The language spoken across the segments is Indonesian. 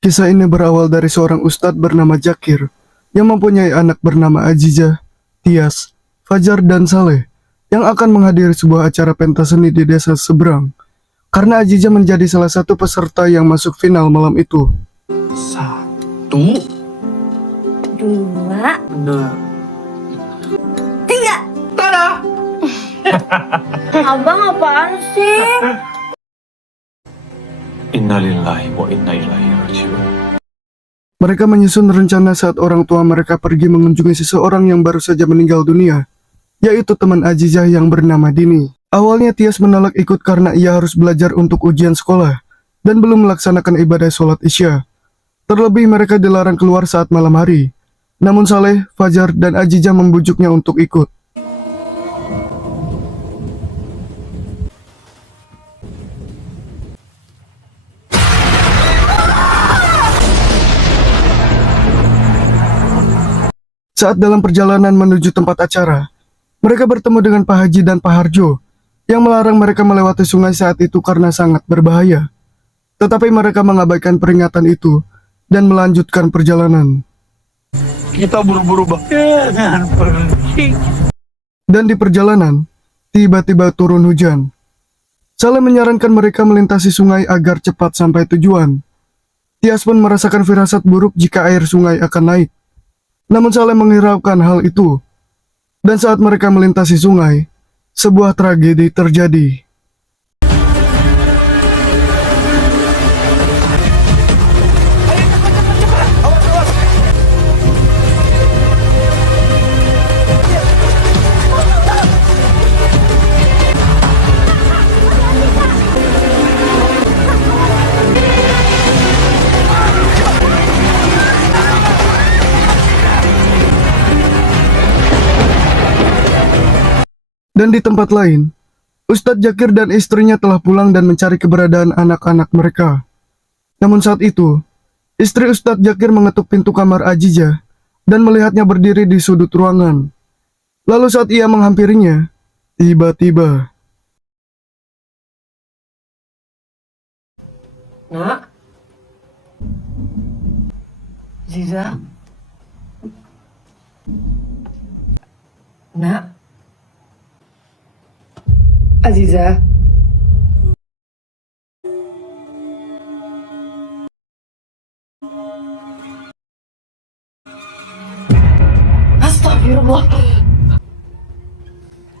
Kisah ini berawal dari seorang ustadz bernama Zakir yang mempunyai anak bernama Azizah, Tias, Fajar, dan Saleh yang akan menghadiri sebuah acara pentas seni di desa seberang. Karena Azizah menjadi salah satu peserta yang masuk final malam itu. Satu, Dua, dua, tiga. tada! Abang apaan sih? Innalillahi wa inna ilaihi raji'un. Mereka menyusun rencana saat orang tua mereka pergi mengunjungi seseorang yang baru saja meninggal dunia, yaitu teman Azizah yang bernama Dini. Awalnya Tias menolak ikut karena ia harus belajar untuk ujian sekolah dan belum melaksanakan ibadah sholat Isya. Terlebih mereka dilarang keluar saat malam hari. Namun Saleh, Fajar, dan Azizah membujuknya untuk ikut. Saat dalam perjalanan menuju tempat acara, mereka bertemu dengan Pak Haji dan Pak Harjo yang melarang mereka melewati sungai saat itu karena sangat berbahaya. Tetapi mereka mengabaikan peringatan itu dan melanjutkan perjalanan. Kita buru-buru jangan pergi. Dan di perjalanan, tiba-tiba turun hujan. Saleh menyarankan mereka melintasi sungai agar cepat sampai tujuan. Tias pun merasakan firasat buruk jika air sungai akan naik. Namun Saleh menghiraukan hal itu. Dan saat mereka melintasi sungai, sebuah tragedi terjadi. Dan di tempat lain, Ustadz Zakir dan istrinya telah pulang dan mencari keberadaan anak-anak mereka. Namun saat itu, istri Ustadz Zakir mengetuk pintu kamar Azizah dan melihatnya berdiri di sudut ruangan. Lalu saat ia menghampirinya, tiba-tiba Nak, Ziza, nak, Aziza. Astagfirullah.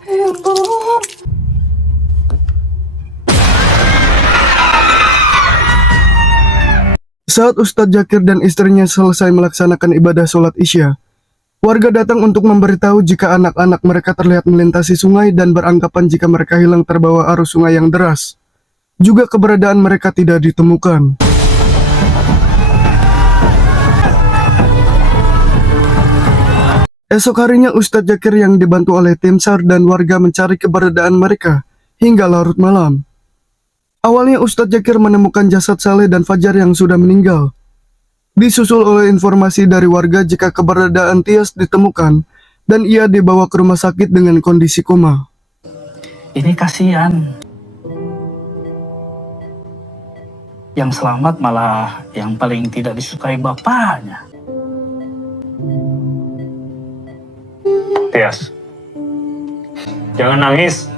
Ya Allah. saat Ustadz Zakir dan istrinya selesai melaksanakan ibadah sholat Isya, warga datang untuk memberitahu jika anak-anak mereka terlihat melintasi sungai dan beranggapan jika mereka hilang terbawa arus sungai yang deras. Juga keberadaan mereka tidak ditemukan. Esok harinya Ustadz Zakir yang dibantu oleh tim SAR dan warga mencari keberadaan mereka hingga larut malam. Awalnya Ustadz Zakir menemukan jasad Saleh dan Fajar yang sudah meninggal. Disusul oleh informasi dari warga jika keberadaan Tias ditemukan dan ia dibawa ke rumah sakit dengan kondisi koma. Ini kasihan. Yang selamat malah yang paling tidak disukai bapaknya. Tias, jangan nangis.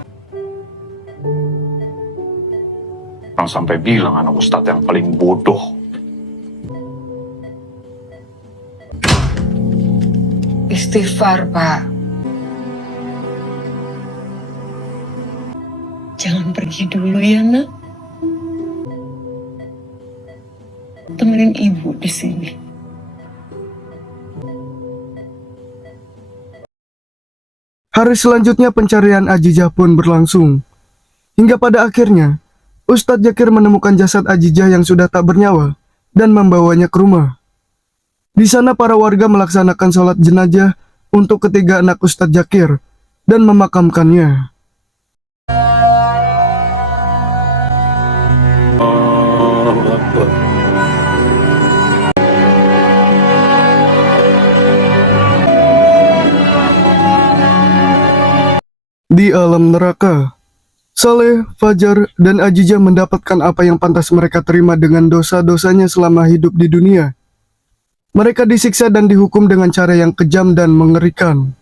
Orang sampai bilang anak Ustadz yang paling bodoh. Istighfar, Pak. Jangan pergi dulu ya, nak. Temenin ibu di sini. Hari selanjutnya pencarian Azizah pun berlangsung. Hingga pada akhirnya, Ustadz Zakir menemukan jasad Azizah yang sudah tak bernyawa dan membawanya ke rumah. Di sana para warga melaksanakan sholat jenazah untuk ketiga anak Ustadz Zakir dan memakamkannya. Di alam neraka, Saleh, Fajar, dan Ajijah mendapatkan apa yang pantas mereka terima dengan dosa-dosanya selama hidup di dunia. Mereka disiksa dan dihukum dengan cara yang kejam dan mengerikan.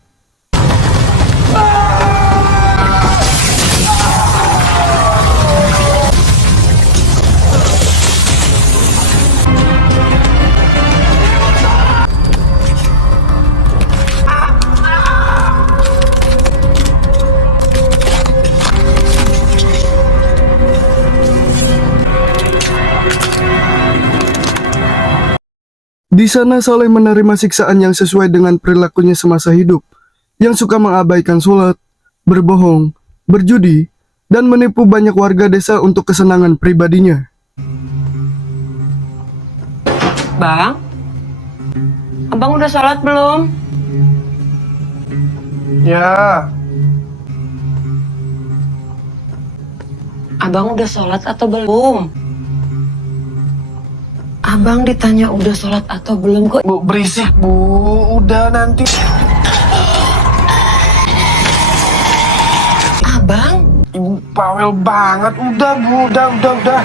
Di sana Saleh menerima siksaan yang sesuai dengan perilakunya semasa hidup, yang suka mengabaikan sholat, berbohong, berjudi, dan menipu banyak warga desa untuk kesenangan pribadinya. Bang? Abang udah sholat belum? Ya, Abang udah sholat atau belum? Abang ditanya udah sholat atau belum kok. Bu, berisik bu, udah nanti. Abang? Ibu bawel banget, udah bu, udah.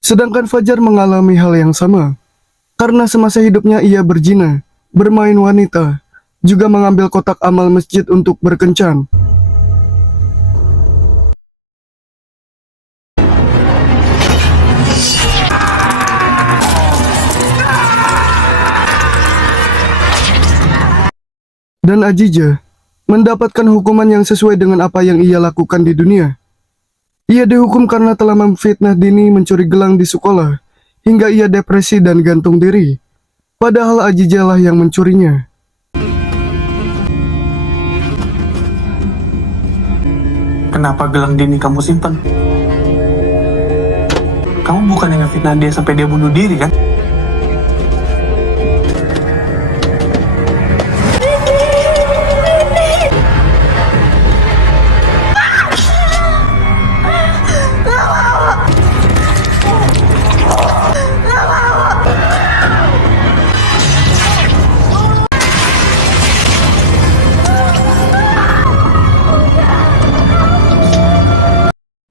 sedangkan Fajar mengalami hal yang sama. Karena semasa hidupnya ia berzina, bermain wanita, juga mengambil kotak amal masjid untuk berkencan. Dan Ajijah mendapatkan hukuman yang sesuai dengan apa yang ia lakukan di dunia. Ia dihukum karena telah memfitnah Dini mencuri gelang di sekolah, hingga ia depresi dan gantung diri. Padahal Ajijah lah yang mencurinya. Kenapa gelang Dini kamu simpan? Kamu bukan yang ngefitnah dia sampai dia bunuh diri kan?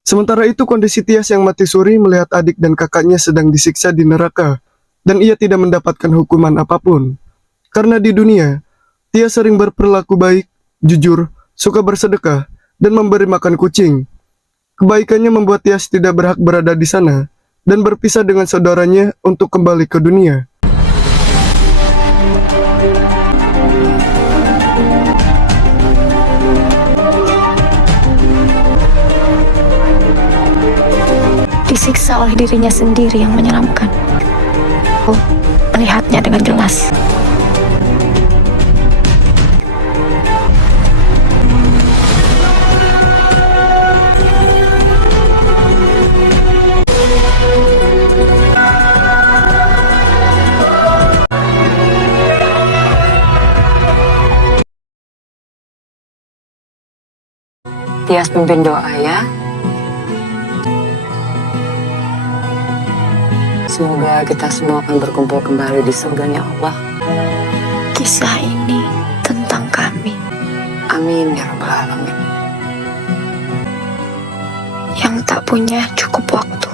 Sementara itu kondisi Tias yang mati suri melihat adik dan kakaknya sedang disiksa di neraka, dan ia tidak mendapatkan hukuman apapun. Karena di dunia, Tias sering berperilaku baik, jujur, suka bersedekah, dan memberi makan kucing. Kebaikannya membuat Tias tidak berhak berada di sana, dan berpisah dengan saudaranya untuk kembali ke dunia. Disiksa oleh dirinya sendiri yang menyeramkan. Melihatnya dengan jelas. Tias pimpin doa ya. Semoga kita semua akan berkumpul kembali di surganya Allah. Kisah ini tentang kami Amin ya rabbal alamin. yang tak punya cukup waktu